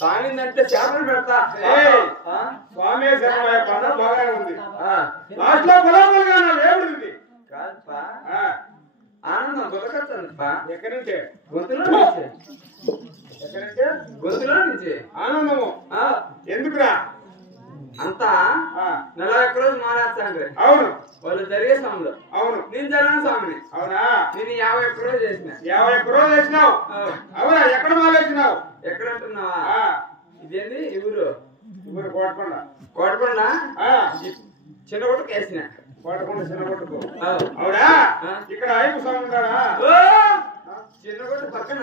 సామిందంటే చేపలు పెడతా స్వామి పండుగ బాగానే ఉంది లాస్ట్లో గులాబులుగా ఏమిటి కాదుపా ఆనందం గులకట్టా ఎక్కడి నుంచే గొంతులో నుంచి ఎక్కడంటే గొంతులో నుంచి ఆనందము ఎందుకురా అంతా 41 రోజు మానేస్తాండ్రి. అవును వాళ్ళు జరిగే స్వాములు. అవును నేను జరగని స్వామిని. అవునా నేను 51 రోజు చేసిన. 51 రోజు వేసినావు. అవునా ఎక్కడ మాలేసినావు? ఎక్కడ అంటున్నావా? ఇదేంది ఊరు? ఊరు కోటకొండ. కోటకొండ చిన్నగొట్టుకు వేసిన. కోటకొండ చిన్నగొట్టుకు. అవునా ఇక్కడ అయ్యప్ప స్వామి ఉన్నాడా? చిన్నగొట్టు పక్కన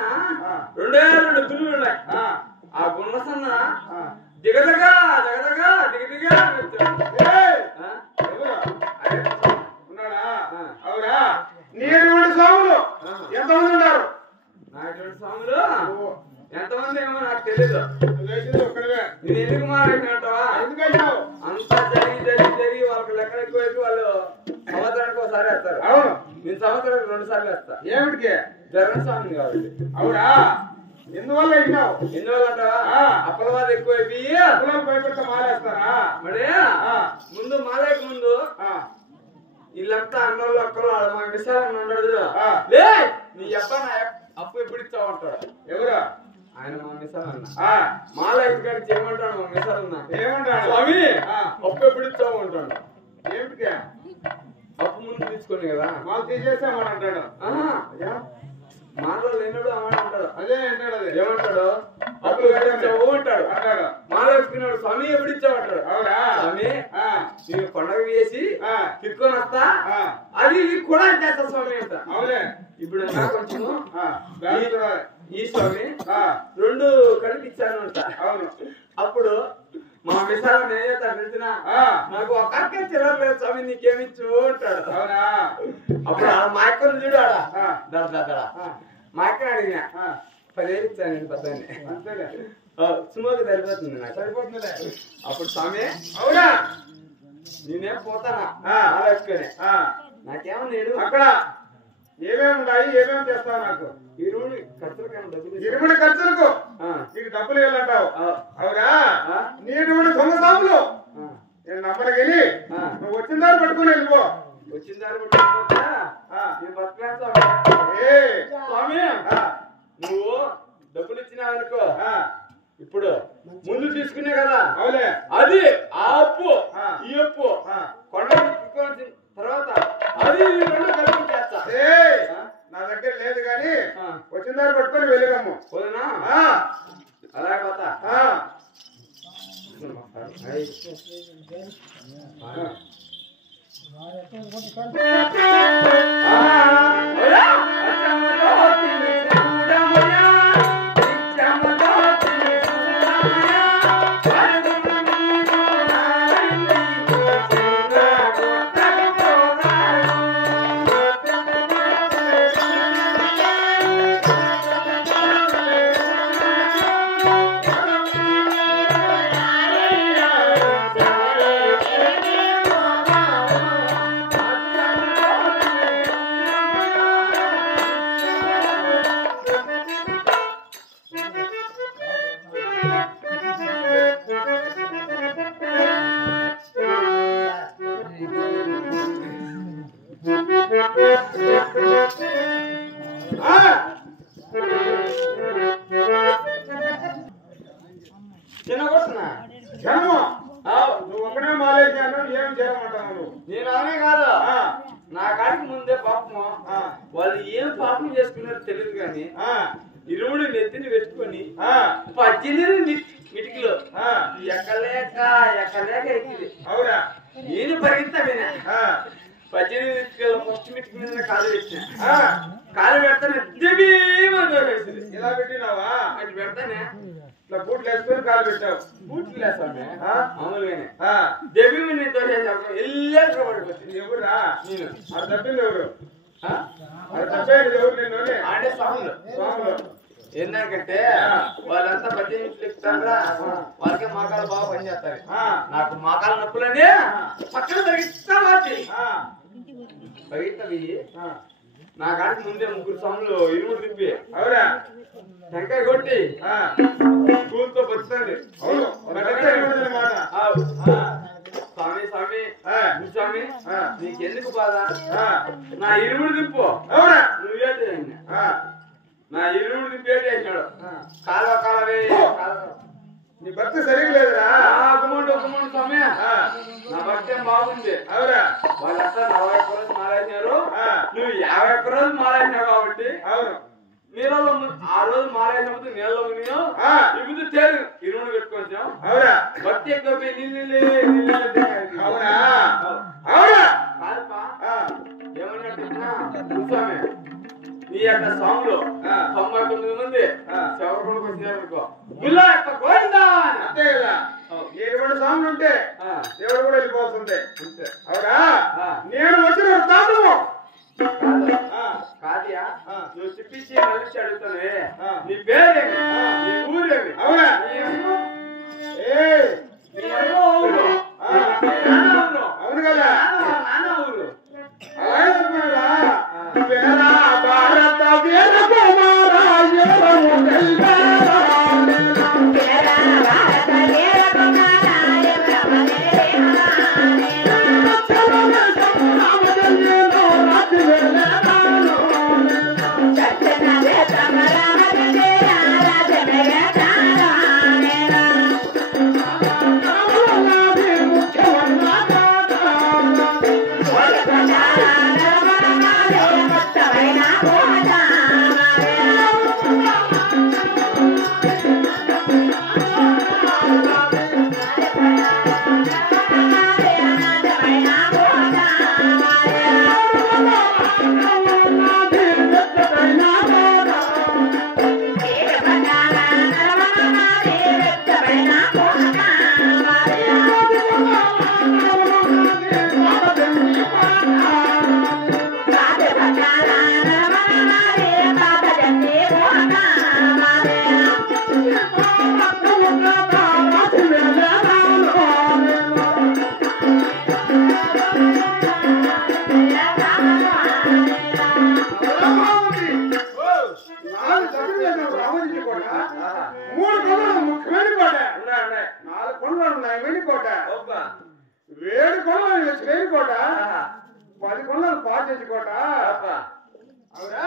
2 గుళ్ళు ఉన్నాయి. ఆ గుండ్ల సన్న దిగదగా దిగదగా దిగదిగా ఉన్నాడా? అవునా నీటువంటి స్వాములు ఎంతమంది ఉన్నారు? నాటువంటి స్వాములు ఎంతమంది ఏమో నాకు తెలీదు. నేను ఎందుకు మాట్లాడినట్టవా? అంతా జరిగి జరిగి జరిగి వాళ్ళకి లెక్కలు ఎక్కువైపు వాళ్ళు సంవత్సరానికి ఒకసారి వేస్తారు. అవును నేను సంవత్సరానికి 2 సార్లు వేస్తా. ఏమిటికి? జగన్ స్వామి కాబట్టి. అవునా ఎందువల్ల విన్నావు? ఎందువల్ల అంటావా? అప్పలవాది ఎక్కువైపోయి భయపెడతా మారేస్తారా? మరి మేమంతా అన్నోళ్ళు అక్కలు మా విశాలని ఉన్నాడు లే నీ అబ్బా నా అప్పు ఎప్పుడు ఇస్తావు అంటాడు ఎవరు ఆయన మా విశాలన్న మా లైఫ్ గారికి ఏమంటాడు మా విశాలన్న ఏమంటాడు స్వామి అప్పు ఎప్పుడు ఇస్తావు అంటాడు ఏమిటిగా అప్పు ముందు తీసుకొని కదా మాకు తీసేస్తామని అంటాడు మాలో లేనడు అమ్మాడు అంటాడు అదే అంటాడు అది ఏమంటాడు అప్పు ఇచ్చావు అంటాడు మాలో వేసుకున్నాడు స్వామి ఎప్పుడు ఇచ్చావు అంటాడు అవునా స్వామి నేను పండగ వేసి తిరుకొని వస్తా అది కూడా చేస్తా స్వామి అంట అవునే ఇప్పుడు కొంచెము ఈ స్వామి రెండు కలిపి ఇచ్చాను అంట అవును అప్పుడు మా విశాలం ఏం చేస్తాను తెలిసిన నాకు ఒక అక్కే చిరలేదు స్వామి నీకేమిచ్చు అంటాడు అవునా అప్పుడు మా అక్కను చూడు ఆడ మా అక్కని అడిగినా 10,000 ఇచ్చాను నేను పెద్దాన్ని అంతేలే సుమోకి సరిపోతుంది నాకు సరిపోతుందిలే అప్పుడు స్వామి అవునా నేనేం పోతానా వేసుకొని నాకేమో నేను అక్కడ ఏమేమి ఉన్నాయి ఏమేమి చేస్తావు నాకు ఇరుముడి ఖర్చులకైనా డబ్బులు ఇరుముడి ఖర్చులకు నీకు డబ్బులు ఇవ్వాలంటావు అవునా నీడు దొంగ సాములు నేను నమ్మడికెళ్ళి నువ్వు వచ్చిన దాన్ని పట్టుకుని వెళ్ళిపో వచ్చిన దాన్ని పట్టుకోకపోతే నేను బతకలేను స్వామి నువ్వు డబ్బులు ఇచ్చినావు అనుకో ఇప్పుడు ముందు తీసుకునే కదా అవులే అది ఆ అప్పు ఈ అప్పు కొండ తర్వాత అది రెండు కలిపి చేస్తా నా దగ్గర లేదు కానీ వచ్చిన దాన్ని పట్టుకొని వెళ్ళగమ్ము పోదునా అలాగే పోతా నువ్వు ఒకనే మాలేసాను ఏం చేయమంటావు నేను అవనే కాదు నా కాడికి ముందే పాపము వాళ్ళు ఏం పాపం చేసుకున్నారో తెలియదు కానీ ఇరుముడు నెత్తిని పెట్టుకొని 18 ఇటుకలు ఎక్కలేక ఎక్కింది అవునా నేను పరిగెత్తా వినా 18 ఇటుకలు ఫస్ట్ మిటికి మీద కాలు పెట్టిన కాలు పెడతానే దిబీమని ఇలా పెట్టినావా అది పెడతానే ఇట్లా బూట్లు వేసుకొని కాలు పెట్టావు బూట్లు వేస్తామే మామూలుగానే దిబీమని తోసేసాము ఎల్లేక పడిపోతుంది ఎవరా నేను అది తప్పింది ఎవరు అది తప్పేది ఎవరు నేను ఆడే స్వాములు ఏంటంటే వాళ్ళంతా 18 ఇంట్లు ఎక్కుతారా వాళ్ళకే మాకాలు బాగా పనిచేస్తారు నాకు మాకాల నొప్పులని పక్కన పరిగెత్తవి నా కాడికి ముందే 3 స్వాములు ఇరుముడు తిప్పి అవునా టెంకాయ కొట్టి స్కూల్తో వచ్చింది స్వామి స్వామి స్వామి నీకెందుకు బాధ నా ఇరుముడు తిప్పు అవునా నువ్వే నా ఇరుముడు తిప్పేది వేసినాడు కాలవే నీ భక్తి సరిగ్గా లేదురా ఒక్కమండి స్వామి నా భక్తి ఏం బాగుంది అవురా వాళ్ళంతా 40 ఒక్క రోజు మారేసినారు నువ్వు 50 ఒక్క రోజు మారేసినావు కాబట్టి అవును నీళ్ళలో ఆ రోజు మారేసినప్పుడు నీళ్ళలో మునిగా ఇప్పుడు తేరు ఇరుముడు పెట్టుకొచ్చాం అవునా భక్తి ఎక్కువ నీళ్ళు అవునా అవునా కాదుపా ఏమన్నా స్వామి నీ యొక్క స్వాములు 99 మంది శవరుడికి వచ్చినారనుకో గుళ్ళ యొక్క గోవిందా అంతే కదా 7 స్వాములు ఉంటే దేవుడు కూడా వెళ్ళిపోతుంది అవునా నేను వచ్చిన స్వాములు కాదియా నువ్వు తిప్పించి మళ్ళీ అడుగుతానే నీ పేరేమి నీ ఊరేమి అవునా అవును కదా నాన్న ఊరు భారత వీర కుమార కోట వేడి కొనలు చేరి కోట 10 కొనలు పాచేసి కోట అవునా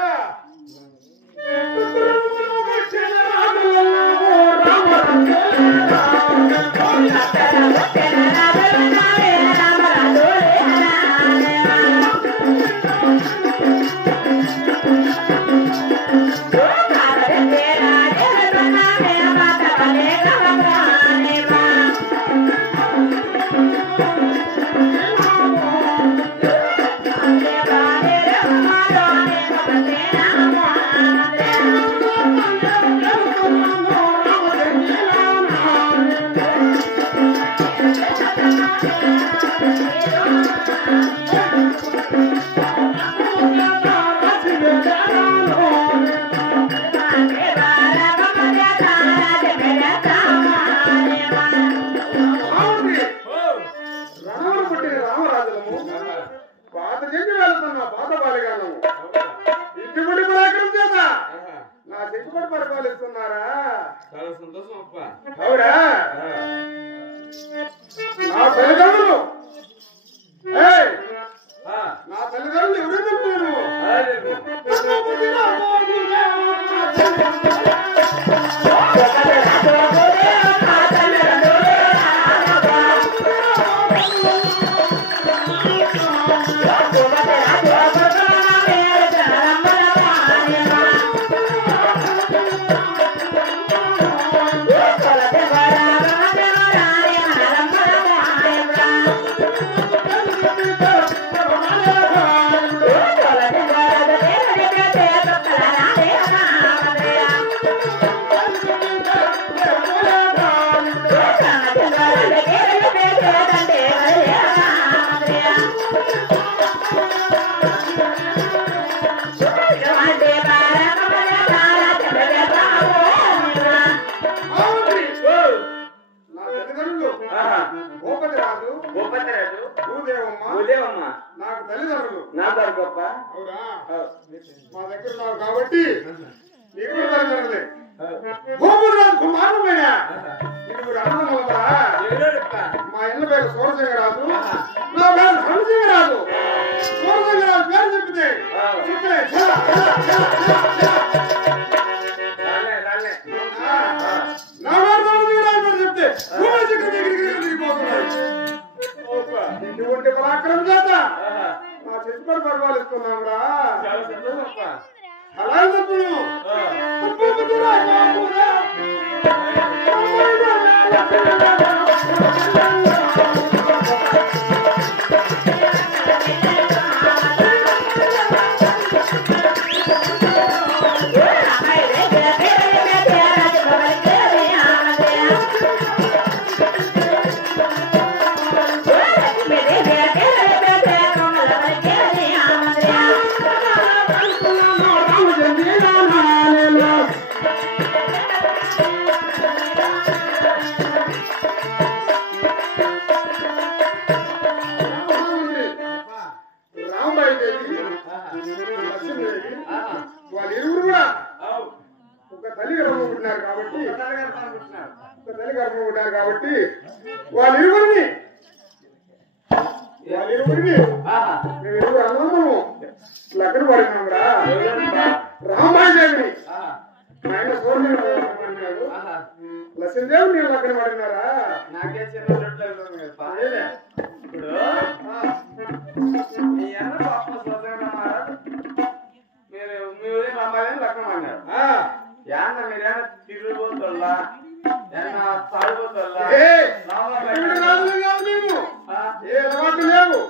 పరిపాలిస్తున్నారా చాలా సంతోషం అప్ప అవునా నా తల్లిదండ్రులు నా తల్లిదండ్రులు ఎవరు చెప్తాను నాకు తల్లిదండ్రులు అవునా మా దగ్గర ఉన్నావు కాబట్టి నీకు తల్లిదండ్రులే గోపురాజు కుమారమైన ఇప్పుడు అన్నదమ్ములరా మా ఇళ్ళ పేరు సూరసింగరాజు నా పేరు హరిసింగరాజు సూరసింగరాజు పేరు చెప్పితే నా పేరు చెప్తే ఇటువంటి పరాక్రమం చేత నా చెట్టుపడి పరిపాలిస్తున్నాం రా అలా చెప్పును వాళ్ళు ఇరువురు కూడా ఒక తల్లి గర్భం పుట్టినారు కాబట్టి వాళ్ళ ఇరువురిని మేము ఇరువురు అన్నదమ్ములు లగ్న పడినాం రా రామాదేవిని ఆయన సోర్ని అన్నాడు లక్ష్మీదేవి నేను లగ్న పడినారా నాకే చిన్న ఇప్పుడు మీ అన్న పాప సోదరుడు మీరు మీ ఊరి రమ్మాలని లగ్నం అన్నారు ఏమన్నా మీరేమన్నా తిరుగుబోతుల్లా ఏమన్నా సాగుబోతుల్లా లేవు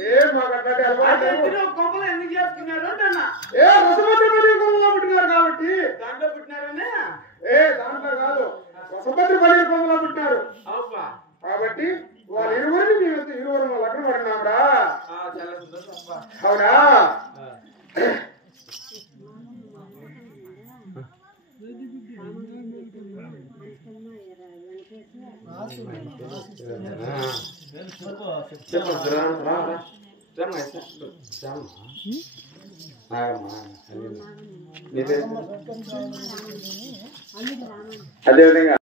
ఏ మాకు అట్లాంటి అలవాటు గొప్పలు ఎందుకు చేస్తున్నారు అంటున్నా పుట్టినారు కాబట్టి దాంట్లో పుట్టినారని దాంట్లో కాదు వసభద్ర పల్లి కొందలో పుట్టినారు కాబట్టి వాళ్ళ ఇరువురిని మేము ఇరువురు లగ్నం పడినాంరా చాలా సంతోషం అవునా అదేవిధంగా